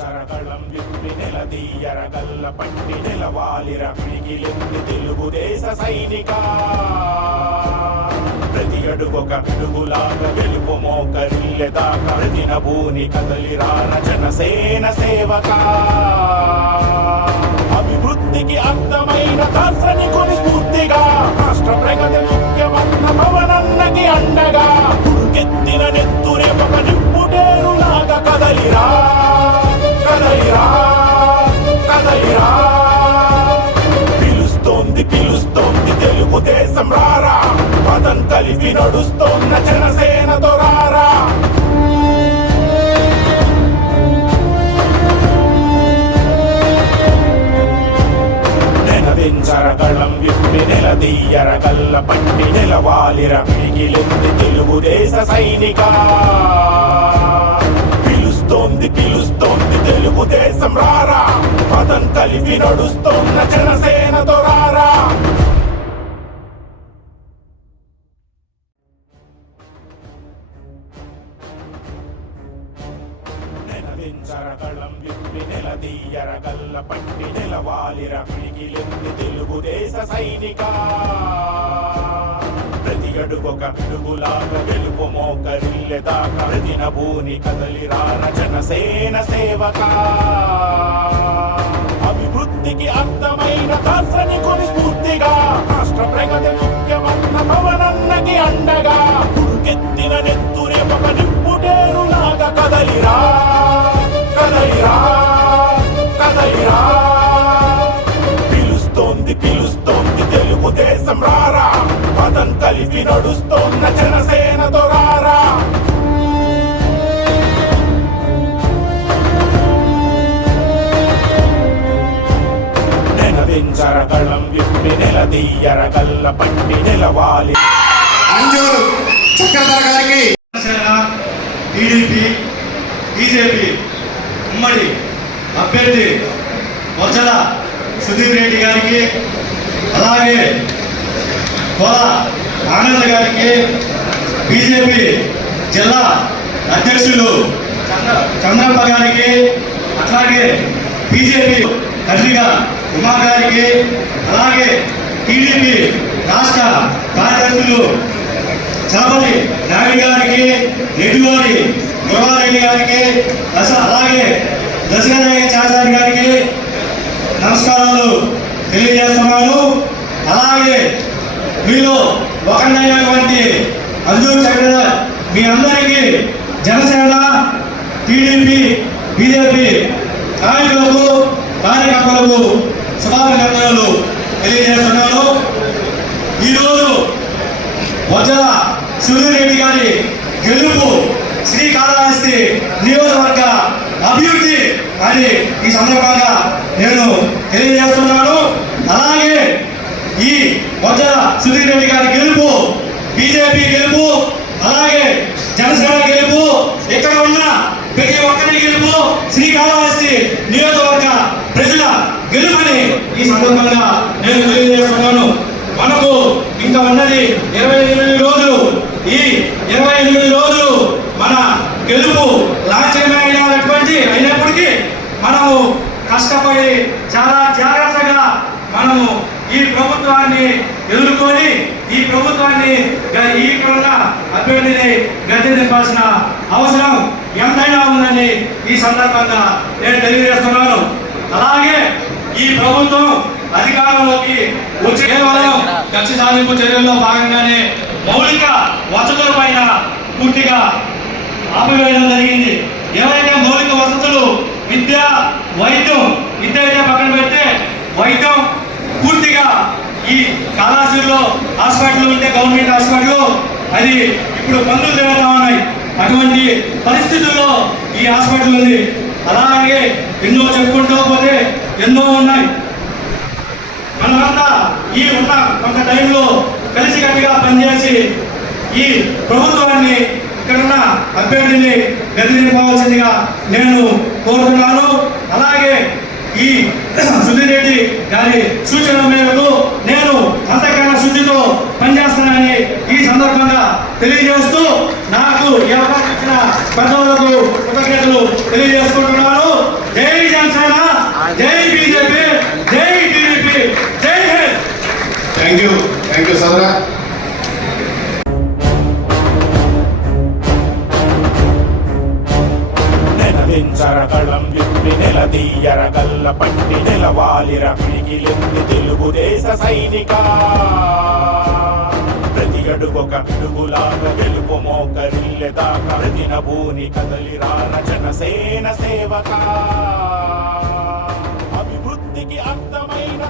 నెనదించరగళం విప్పి నెలదీయరగల్ల పట్టి నెలవాలిర పిడికిలెంది తెలుగుదేశ సైనిక. ప్రతి అడుగొక పిడుగులాగా గెలుపు మోకరిల్లెదాకా ప్రతిన భూని కదలిరాన జనసేన సేవక. అభివృద్ధికి అర్థమైన దార్శనికుని స్ఫూర్తిగా. రాష్ట్ర ప్రగతి ముఖ్యమన్న పవనన్నకి అండగా. ఉరుకెత్తిన నెత్తి పదం కలిపి నడుస్తోన్న జనసేన దొరారా నెనదించరగళం విప్పి నెలదీయరగల్ల పట్టి నెలవాలిర మిగిలింది తెలుగుదేశ సైనిక. పిలుస్తోంది పిలుస్తోంది తెలుగుదేశం రారా. పదం కలిపి నడుస్తోన్న దొరారా రారా నెనదించరగళం విప్పి నెలదీయరగల్ల పట్టి నెలవాలిర పిగిలింది తెలుగుదేశ సైనిక. ప్రతి అడుగొక పిడుగులాగా గెలుపు మోకరిల్లెదాకా ప్రతిన భూని కదలిరాన జనసేన సేవక. అభివృద్ధికి అర్థమైన దార్శనికుని తెలుగుదేశం రారా పదం కలిపి నడుస్తోన్న జనసేనతో రారా నెనదించరగళం విప్పి నెలదీయరగల్ల పట్టి నెలవాలి. అంజూరు చక్రధర గారికి జనసేన టీడీపీ బీజేపీ ఉమ్మడి అభ్యర్థి వజ్జల సుధీర్ రెడ్డి గారికి అలాగే కొల ఆనంద్ గారికి బీజేపీ జిల్లా అధ్యక్షులు చంద్ర- చంద్రప్ప గారికి అట్లాగే బీజేపీ కర్రిగా ఉమా గారికి అలాగే టీడీపీ రాష్ట్ర కార్యదర్శులు చలపతి నాయుడు గారికి రెడ్డివారి గురవారెడ్డి గారికి దశ అలాగే దశరథయ్య చాచారి గారికి నమస్కారాలు తెలియజేస్తున్నాను. అలాగే మీలో ఒకనైనటువంటి అర్జున్ చక్రధర్ మీ అందరికీ జనసేన టీడీపీ బీజేపీ నాయకులకు కార్యకర్తలకు శుభాభినందనలు తెలియజేస్తున్నాను. ఈరోజు వజ్ర సూర్యరెడ్డి గారి గెలుపు శ్రీకాళహస్తి నియోజకవర్గ అభివృద్ధి అని ఈ సందర్భంగా నేను తెలియజేస్తున్నాను. అలాగే ఈ వజ్ర సుధీర్ రెడ్డి గారి గెలుపు బీజేపీ గెలుపు అలాగే జనసేన గెలుపు ఇక్కడ ఉన్న ప్రతి ఒక్కరి గెలుపు శ్రీకాళహస్తి నియోజకవర్గ ప్రజల గెలుపుని ఈ సందర్భంగా నేను తెలియజేస్తున్నాను. మనకు ఇంకా ఉన్నది ఇరవై ఎనిమిది రోజులు. ఈ ఇరవై ఎనిమిది రోజులు మన గెలుపు లాంఛనమైనటువంటి అయినప్పటికీ మనము కష్టపడి చాలా జాగ్రత్తగా మనము ఈ ప్రభుత్వాన్ని ఎదుర్కొని ఈ ప్రభుత్వాన్ని ఈ ఇక్కడున్న అభ్యర్థిని గద్దె దింపాల్సిన అవసరం ఎంతైనా ఉందని ఈ సందర్భంగా నేను తెలియజేస్తున్నాను. అలాగే ఈ ప్రభుత్వం అధికారంలోకి వచ్చి కేవలం కక్ష సాధింపు చర్యల్లో భాగంగానే మౌలిక వసతుల పైన పూర్తిగా ఆపివేయడం జరిగింది. ఏవైతే మౌలిక వసతులు విద్య వైద్యం విద్య అయితే పక్కన పెడితే వైద్యం ఈ కాళాసూరులో హాస్పిటల్ ఉంటే గవర్నమెంట్ హాస్పిటల్. అది ఇప్పుడు పనులు తిరుగుతా ఉన్నాయి. అటువంటి పరిస్థితుల్లో ఈ హాస్పిటల్ ఉంది. అలాగే ఎన్నో చెప్పుకుంటూ పోతే ఎన్నో ఉన్నాయి. మనమంతా ఈ ఉన్న కొంత టైంలో కలిసికట్టుగా పనిచేసి ఈ ప్రభుత్వాన్ని ఇక్కడున్న అభ్యర్థిని గెలిపించవలసిందిగా నేను కోరుతున్నాను. అలాగే ఈ సుధీరెడ్డి గారి సూచన మేరకు నేను అంతకన్నా శుద్ధితో పనిచేస్తున్నానని ఈ సందర్భంగా తెలియజేస్తూ నాకు ఇచ్చిన పెద్దలకు కృతజ్ఞతలు తెలియజేసుకుంటున్నాను. జై జనసేన జై బీజేపీ జై టీడీపీ జై Hind. Thank you thank you సదరా. విప్పి నెలదీయర గల్ల పట్టి నిలవాలిర మిగిలింది తెలుగుదేశ సైనిక. ప్రతి అడుగొక పిడుగులాగా గెలుపు మోకరిల్లెదాకా ప్రతి నభూని కదలిరాన జనసేన సేవక. అభివృద్ధికి అర్థమైన